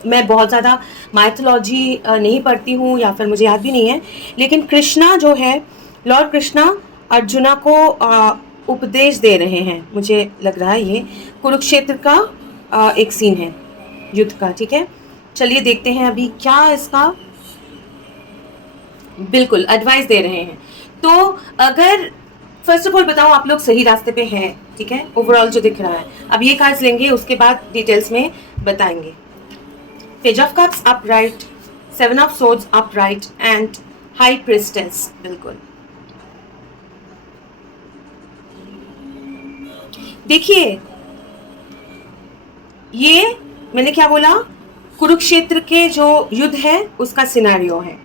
मैं बहुत ज़्यादा माइथोलॉजी नहीं पढ़ती हूँ, या फिर मुझे याद भी नहीं है, लेकिन कृष्णा जो है, लॉर्ड कृष्णा अर्जुना को उपदेश दे रहे हैं, मुझे लग रहा है ये कुरुक्षेत्र का एक सीन है युद्ध का। ठीक है, चलिए देखते हैं अभी क्या इसका, बिल्कुल एडवाइस दे रहे हैं। तो अगर फर्स्ट ऑफ ऑल बताऊं आप लोग सही रास्ते पे हैं, ठीक है, ओवरऑल जो दिख रहा है। अब ये कार्ड्स लेंगे, उसके बाद डिटेल्स में बताएंगे। Page of cups upright, 7 of swords upright, and high priestess, बिल्कुल। देखिए, ये मैंने क्या बोला, कुरुक्षेत्र के जो युद्ध है उसका सिनेरियो है।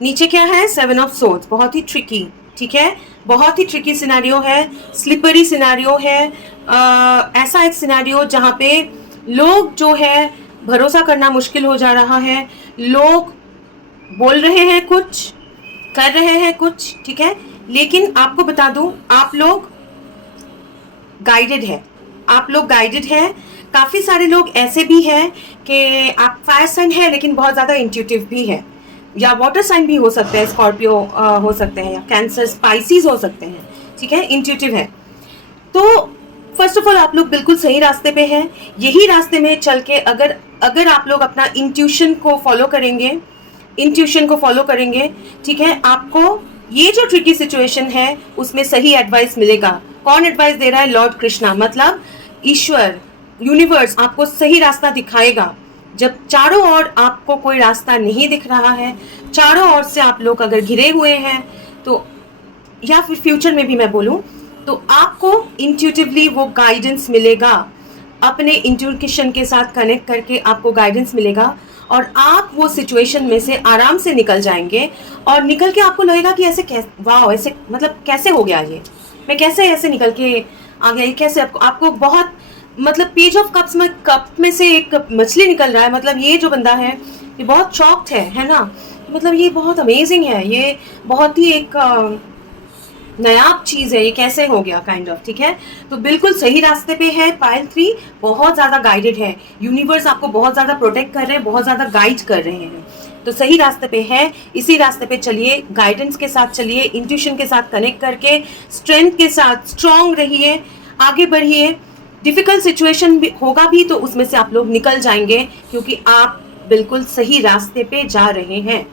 नीचे क्या है, 7 ऑफ सोर्ड्स, बहुत ही ट्रिकी, ठीक है, बहुत ही ट्रिकी सिनेरियो है, स्लिपरी सिनेरियो है। ऐसा एक सिनेरियो जहाँ पे लोग जो है भरोसा करना मुश्किल हो जा रहा है, लोग बोल रहे हैं कुछ, कर रहे हैं कुछ, ठीक है, लेकिन आपको बता दूं, आप लोग गाइडेड है, आप लोग गाइडेड है। काफ़ी सारे लोग ऐसे भी हैं कि आप फायर साइन है लेकिन बहुत ज़्यादा इंट्यूटिव भी है, या वाटर साइन भी हो सकते हैं, स्कॉर्पियो हो सकते हैं, या कैंसर, स्पाइसीज हो सकते हैं, ठीक है, इंट्यूटिव है। तो फर्स्ट ऑफ ऑल आप लोग बिल्कुल सही रास्ते पे हैं। यही रास्ते में चल के अगर आप लोग अपना इंट्यूशन को फॉलो करेंगे, ठीक है, आपको ये जो ट्रिकी सिचुएशन है उसमें सही एडवाइस मिलेगा। कौन एडवाइस दे रहा है, लॉर्ड कृष्णा, मतलब ईश्वर, यूनिवर्स आपको सही रास्ता दिखाएगा। जब चारों ओर आपको कोई रास्ता नहीं दिख रहा है, चारों ओर से आप लोग अगर घिरे हुए हैं, तो या फिर फ्यूचर में भी मैं बोलूं, तो आपको इंट्यूटिवली वो गाइडेंस मिलेगा। अपने इंट्यूशन के साथ कनेक्ट करके आपको गाइडेंस मिलेगा, और आप वो सिचुएशन में से आराम से निकल जाएंगे, और निकल के आपको लगेगा कि ऐसे कैसे, वाह, ऐसे मतलब कैसे हो गया ये, मैं कैसे ऐसे निकल के आ गया, ये कैसे, आपको बहुत, मतलब पेज ऑफ कप्स में कप में से एक मछली निकल रहा है, मतलब ये जो बंदा है ये बहुत शॉक्ड है ना, मतलब ये बहुत अमेजिंग है, ये बहुत ही एक नायाब चीज़ है, ये कैसे हो गया काइंड ऑफ, ठीक है। तो बिल्कुल सही रास्ते पे है पायल 3, बहुत ज़्यादा गाइडेड है, यूनिवर्स आपको बहुत ज़्यादा प्रोटेक्ट कर रहे हैं, बहुत ज़्यादा गाइड कर रहे हैं, तो सही रास्ते पे है। इसी रास्ते पे चलिए, गाइडेंस के साथ चलिए, इंट्यूशन के साथ कनेक्ट करके, स्ट्रेंथ के साथ स्ट्रांग रहिए, आगे बढ़िए। डिफ़िकल्ट सिचुएशन भी होगा भी तो उसमें से आप लोग निकल जाएंगे, क्योंकि आप बिल्कुल सही रास्ते पे जा रहे हैं,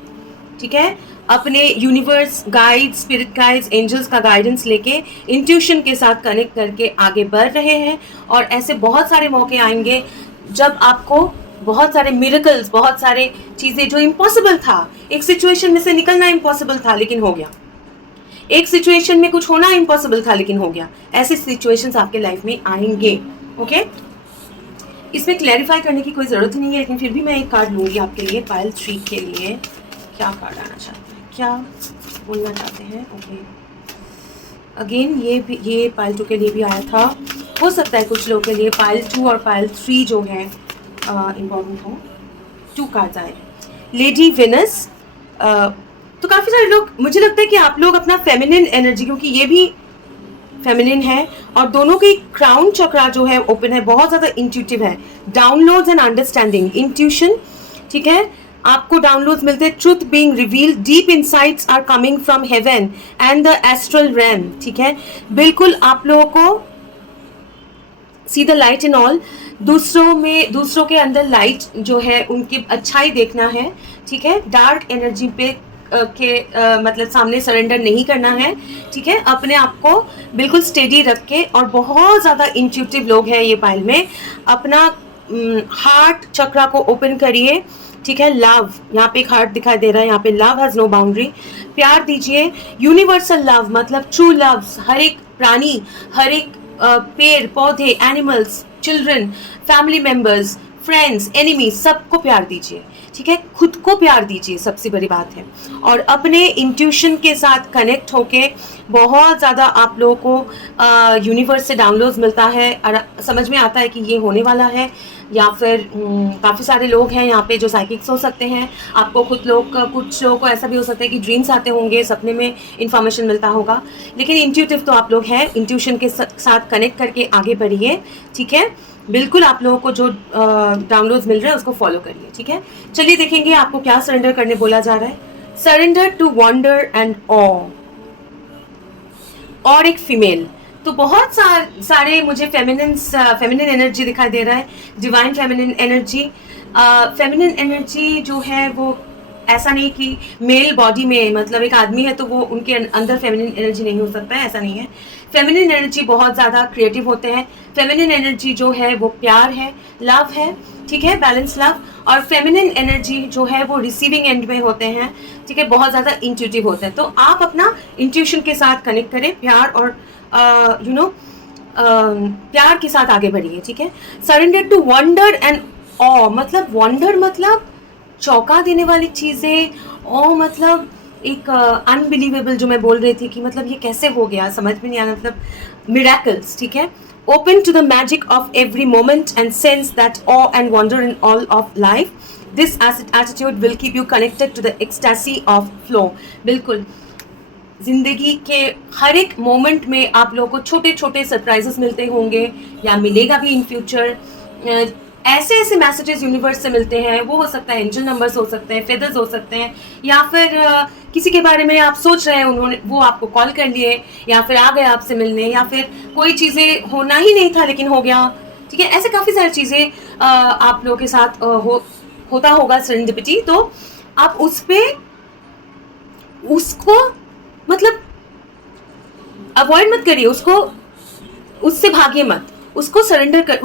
ठीक है। अपने universe, guide, spirit guides, angels का गाइडेंस लेके, इंट्यूशन के साथ कनेक्ट करके आगे बढ़ रहे हैं, और ऐसे बहुत सारे मौके आएंगे जब आपको बहुत सारे मिरेकल्स, बहुत सारे चीज़ें जो इम्पॉसिबल था, एक सिचुएशन में से निकलना इम्पॉसिबल था लेकिन हो गया, एक सिचुएशन में कुछ होना इम्पॉसिबल था लेकिन हो गया, ऐसे सिचुएशंस आपके लाइफ में आएंगे, ओके। इसमें क्लैरिफाई करने की कोई ज़रूरत नहीं है, लेकिन फिर भी मैं एक कार्ड लूँगी आपके लिए। पाइल 3 के लिए क्या कार्ड आना चाहते हैं, क्या बोलना चाहते हैं? ओके, अगेन ये पाइल 2 के लिए भी आया था। हो सकता है कुछ लोगों के लिए पाइल 2 और पाइल 3 जो है इम्पॉर्टेंट हो। 2 कार्ड्स आए, लेडी विनस। तो काफ़ी सारे लोग, मुझे लगता है कि आप लोग अपना फेमिनिन एनर्जी, क्योंकि ये भी फेमिनिन है और दोनों की क्राउन चक्रा जो है ओपन है, बहुत ज़्यादा इंट्यूटिव है। डाउनलोड्स एंड अंडरस्टैंडिंग, इंट्यूशन, ठीक है, आपको डाउनलोड्स मिलते हैं। Truth being revealed, deep insights are coming from heaven and the astral realm, ठीक है। बिल्कुल आप लोगों को see the light in all, दूसरों के अंदर लाइट जो है उनकी अच्छाई देखना है, ठीक है। डार्क एनर्जी पे मतलब सामने सरेंडर नहीं करना है, ठीक है। अपने आप को बिल्कुल स्टेडी रख के, और बहुत ज़्यादा इंट्यूटिव लोग हैं ये पाइल में, अपना हार्ट चक्रा को ओपन करिए, ठीक है। लव, यहाँ पे एक हार्ट दिखाई दे रहा है, यहाँ पे लव हैज़ नो बाउंड्री, प्यार दीजिए। यूनिवर्सल लव मतलब ट्रू लव, हर एक प्राणी, हर एक पेड़ पौधे, animals, children, family members, friends, enemies, सबको प्यार दीजिए, ठीक है। खुद को प्यार दीजिए, सबसे बड़ी बात है। और अपने इंट्यूशन के साथ कनेक्ट होके बहुत ज़्यादा आप लोगों को यूनिवर्स से डाउनलोड्स मिलता है और समझ में आता है कि ये होने वाला है। या फिर काफ़ी सारे लोग हैं यहाँ पे जो साइकिक्स हो सकते हैं। आपको कुछ लोगों को ऐसा भी हो सकता है कि ड्रीम्स आते होंगे, सपने में इंफॉर्मेशन मिलता होगा, लेकिन इंट्यूटिव तो आप लोग हैं। इंट्यूशन के साथ कनेक्ट करके आगे बढ़िए, ठीक है। बिल्कुल आप लोगों को जो डाउनलोड्स मिल रहे हैं उसको फॉलो करिए, ठीक है। चलिए देखेंगे आपको क्या सरेंडर करने बोला जा रहा है। सरेंडर टू वंडर एंड ऑ, और एक फीमेल। तो बहुत सारे मुझे फेमिनिन एनर्जी दिखाई दे रहा है, divine feminine energy. Feminine energy जो है वो ऐसा नहीं कि मेल बॉडी में, मतलब एक आदमी है तो वो उनके अंदर फेमिनिन एनर्जी नहीं हो सकता है, ऐसा नहीं है। फेमिनिन एनर्जी बहुत ज़्यादा क्रिएटिव होते हैं। फेमिनिन एनर्जी जो है वो प्यार है, लव है, ठीक है, बैलेंस लव। और फेमिनिन एनर्जी जो है वो रिसीविंग एंड में होते हैं, ठीक है, बहुत ज़्यादा इंट्यूटिव होते हैं। तो आप अपना इंट्यूशन के साथ कनेक्ट करें, प्यार और प्यार के साथ आगे बढ़िए, ठीक है। सरेंडर टू वंडर एंड ऑ, मतलब वंडर मतलब चौंका देने वाली चीज़ें, ऑ मतलब एक अनबिलीवेबल, जो मैं बोल रही थी कि मतलब ये कैसे हो गया, समझ में नहीं आया, मतलब मिरेकल्स, ठीक है। Open to the magic of every moment and sense that awe and wonder in all of life. This attitude will keep you connected to the ecstasy of flow. बिल्कुल जिंदगी के हर एक मोमेंट में आप लोगों को छोटे छोटे सरप्राइजेस मिलते होंगे या मिलेगा भी इन फ्यूचर। ऐसे मैसेजेस यूनिवर्स से मिलते हैं, वो हो सकता है एंजल नंबर्स हो सकते हैं, फेदर्स हो सकते हैं, या फिर किसी के बारे में आप सोच रहे हैं, वो आपको कॉल कर लिए, या फिर आ गए आपसे मिलने, या फिर कोई चीज़ें होना ही नहीं था लेकिन हो गया, ठीक है। ऐसे काफ़ी सारी चीज़ें आप लोगों के साथ होता होगा सेरेंडिपिटी। तो आप उसको मतलब अवॉइड मत करिए, उससे भागिए मत, उसको सरेंडर कर,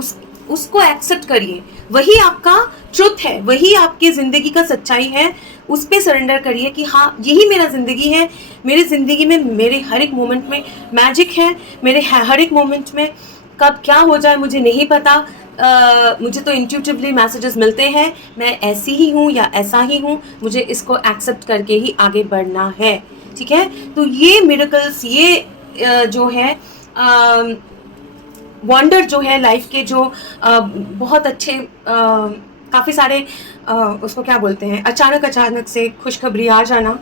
उसको एक्सेप्ट करिए। वही आपका ट्रुथ है, वही आपकी ज़िंदगी का सच्चाई है। उस पर सरेंडर करिए कि हाँ यही मेरा ज़िंदगी है, मेरी ज़िंदगी में मेरे हर एक मोमेंट में मैजिक है, मेरे हर एक मोमेंट में कब क्या हो जाए मुझे नहीं पता। मुझे तो इंट्यूटिवली मैसेजेस मिलते हैं, मैं ऐसी ही हूँ या ऐसा ही हूँ, मुझे इसको एक्सेप्ट करके ही आगे बढ़ना है, ठीक है। तो ये मिरेकल्स, ये जो है वंडर जो है लाइफ के, जो बहुत अच्छे काफ़ी सारे उसको क्या बोलते हैं, अचानक से खुशखबरी आ जाना,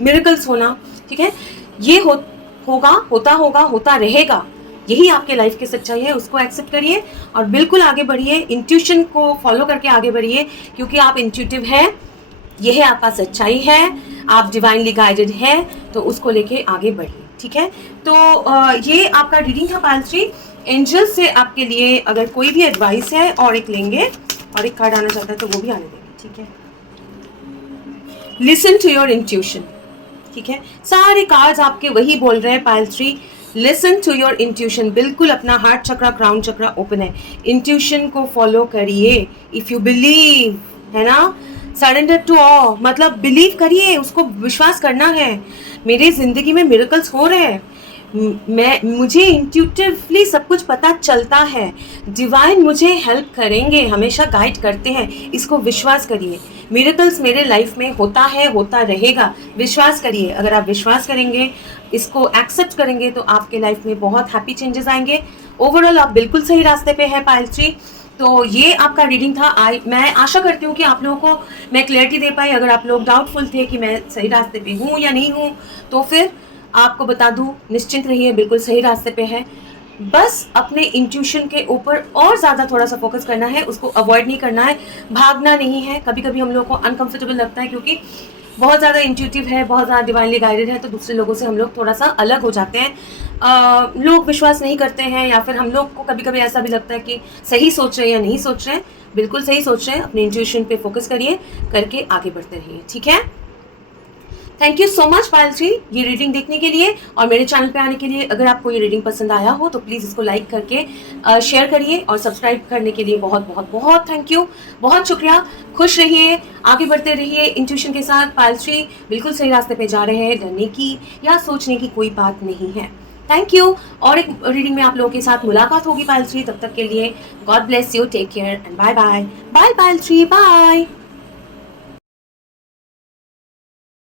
मिरेकल्स होना, ठीक है। ये होता रहेगा, यही आपके लाइफ की सच्चाई है। उसको एक्सेप्ट करिए और बिल्कुल आगे बढ़िए, इंट्यूशन को फॉलो करके आगे बढ़िए, क्योंकि आप इंट्यूटिव हैं, यह आपका सच्चाई है, आप डिवाइनली गाइडेड है, तो उसको लेके आगे बढ़िए, ठीक है। तो ये आपका रीडिंग था पाइल 3। एंजल से आपके लिए अगर कोई भी एडवाइस है, और एक लेंगे, और एक कार्ड आना चाहता है तो वो भी आने देंगे, ठीक है। लिसन टू योर इंट्यूशन, ठीक है। सारे कार्ड्स आपके वही बोल रहे हैं pile 3, listen to your intuition. बिल्कुल अपना heart chakra, crown chakra open है, इंट्यूशन को फॉलो करिए। इफ़ यू बिलीव, है ना, सरेंडर टू ऑ मतलब बिलीव करिए, उसको विश्वास करना है। मेरे ज़िंदगी में मिरेकल्स हो रहे हैं, मुझे इंट्यूटिवली सब कुछ पता चलता है, डिवाइन मुझे हेल्प करेंगे, हमेशा गाइड करते हैं, इसको विश्वास करिए। मिरेकल्स मेरे लाइफ में होता है, होता रहेगा, विश्वास करिए। अगर आप विश्वास करेंगे, इसको एक्सेप्ट करेंगे, तो आपके लाइफ में बहुत हैप्पी चेंजेस आएंगे। ओवरऑल आप बिल्कुल सही रास्ते पे है पायल ट्री। तो ये आपका रीडिंग था। मैं आशा करती हूँ कि आप लोगों को मैं क्लैरिटी दे पाई। अगर आप लोग डाउटफुल थे कि मैं सही रास्ते पे हूँ या नहीं हूँ, तो फिर आपको बता दूँ, निश्चिंत रहिए, बिल्कुल सही रास्ते पे है। बस अपने इंट्यूशन के ऊपर और ज़्यादा थोड़ा सा फोकस करना है, उसको अवॉइड नहीं करना है, भागना नहीं है। कभी कभी हम लोग को अनकंफर्टेबल लगता है क्योंकि बहुत ज़्यादा इंट्यूटिव है, बहुत ज़्यादा डिवाइनली गाइडेड है, तो दूसरे लोगों से हम लोग थोड़ा सा अलग हो जाते हैं। लोग विश्वास नहीं करते हैं, या फिर हम लोग को कभी कभी ऐसा भी लगता है कि सही सोच रहे हैं या नहीं सोच रहे हैं। बिल्कुल सही सोच रहे हैं, अपने इंट्यूशन पे फोकस करिए, करके आगे बढ़ते रहिए, ठीक है। थैंक यू सो मच पायल जी ये रीडिंग देखने के लिए और मेरे चैनल पे आने के लिए। अगर आपको ये रीडिंग पसंद आया हो तो प्लीज़ इसको लाइक करके शेयर करिए, और सब्सक्राइब करने के लिए बहुत बहुत बहुत थैंक यू, बहुत शुक्रिया। खुश रहिए, आगे बढ़ते रहिए इंट्यूशन के साथ। पायल जी बिल्कुल सही रास्ते पे जा रहे हैं, डरने की या सोचने की कोई बात नहीं है। Thank you. और एक रीडिंग में आप लोगों के साथ मुलाकात होगी पायल जी। तब तक के लिए God bless you, take care and bye bye. Bye Payal ji, bye.